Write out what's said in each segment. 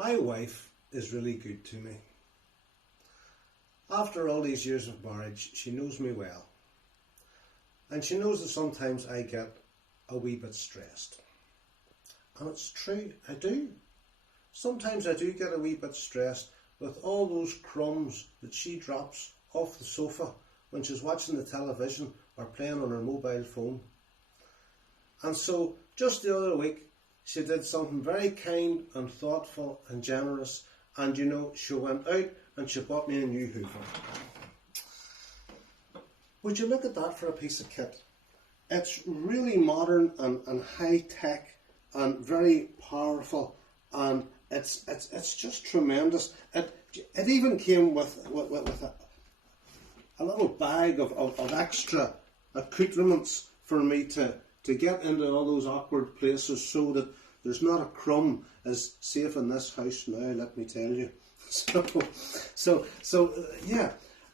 My wife is really good to me. After all these years of marriage, she knows me well. And she knows that sometimes I get a wee bit stressed. And it's true, I do. Sometimes I do get a wee bit stressed with all those crumbs that she drops off the sofa when she's watching the television or playing on her mobile phone. And so, just the other week, she did something very kind and thoughtful and generous, and she went out and she bought me a new Hoover. Would you look at that for a piece of kit? It's really modern and high tech and very powerful, and it's just tremendous. It even came with a little bag of extra accoutrements for me to get into all those awkward places, so that there's not a crumb is safe in this house now, let me tell you. So yeah.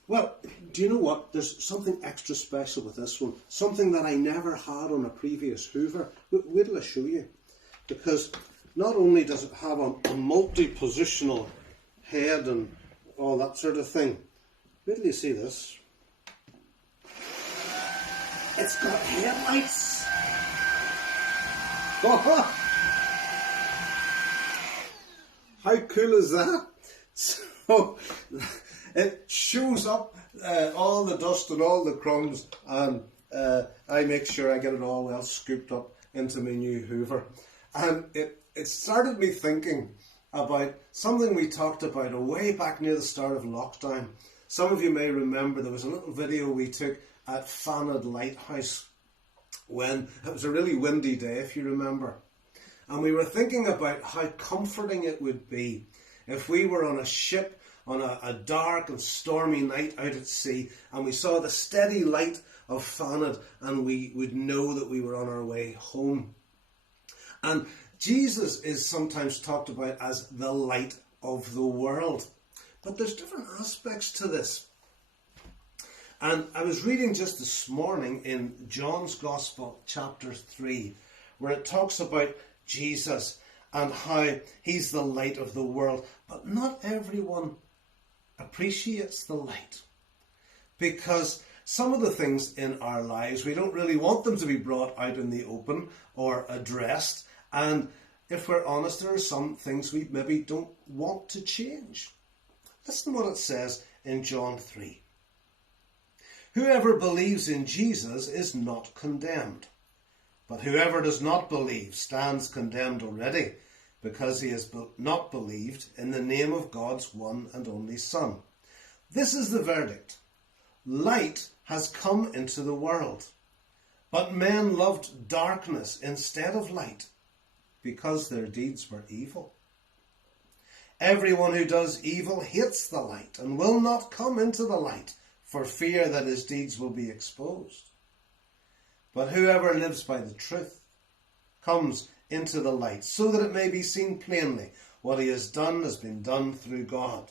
Well, do you know what? There's something extra special with this one. Something that I never had on a previous Hoover. Wait till I show you. Because not only does it have a multi-positional head and all that sort of thing. Wait till you see this. It's got headlights. How cool is that? So it shows up all the dust and all the crumbs, and I make sure I get it all well scooped up into my new Hoover. And it started me thinking about something we talked about way back near the start of lockdown. Some of you may remember there was a little video we took at Fanad Lighthouse when it was a really windy day, if you remember. And we were thinking about how comforting it would be if we were on a ship on a dark and stormy night out at sea, and we saw the steady light of Fanad, and we would know that we were on our way home. And Jesus is sometimes talked about as the light of the world. But there's different aspects to this. And I was reading just this morning in John's Gospel, chapter 3, where it talks about Jesus and how he's the light of the world. But not everyone appreciates the light, because some of the things in our lives, we don't really want them to be brought out in the open or addressed. And if we're honest, there are some things we maybe don't want to change. Listen to what it says in John 3. Whoever believes in Jesus is not condemned, but whoever does not believe stands condemned already, because he has not believed in the name of God's one and only Son. This is the verdict. Light has come into the world, but men loved darkness instead of light, because their deeds were evil. Everyone who does evil hates the light and will not come into the light, for fear that his deeds will be exposed. But whoever lives by the truth comes into the light, so that it may be seen plainly what he has done has been done through God.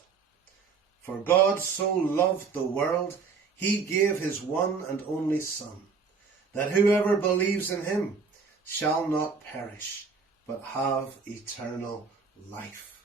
For God so loved the world, he gave his one and only Son, that whoever believes in him shall not perish, but have eternal life.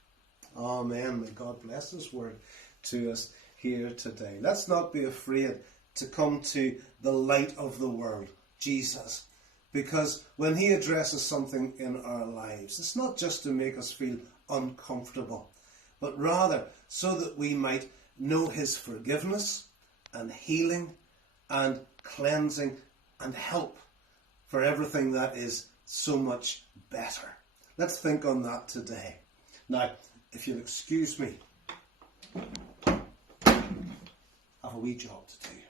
Amen. May God bless his word to us here today. Let's not be afraid to come to the light of the world, Jesus. Because when he addresses something in our lives, it's not just to make us feel uncomfortable, but rather so that we might know his forgiveness and healing and cleansing and help for everything that is so much better. Let's think on that today. Now, if you'll excuse me, I have a wee job to do.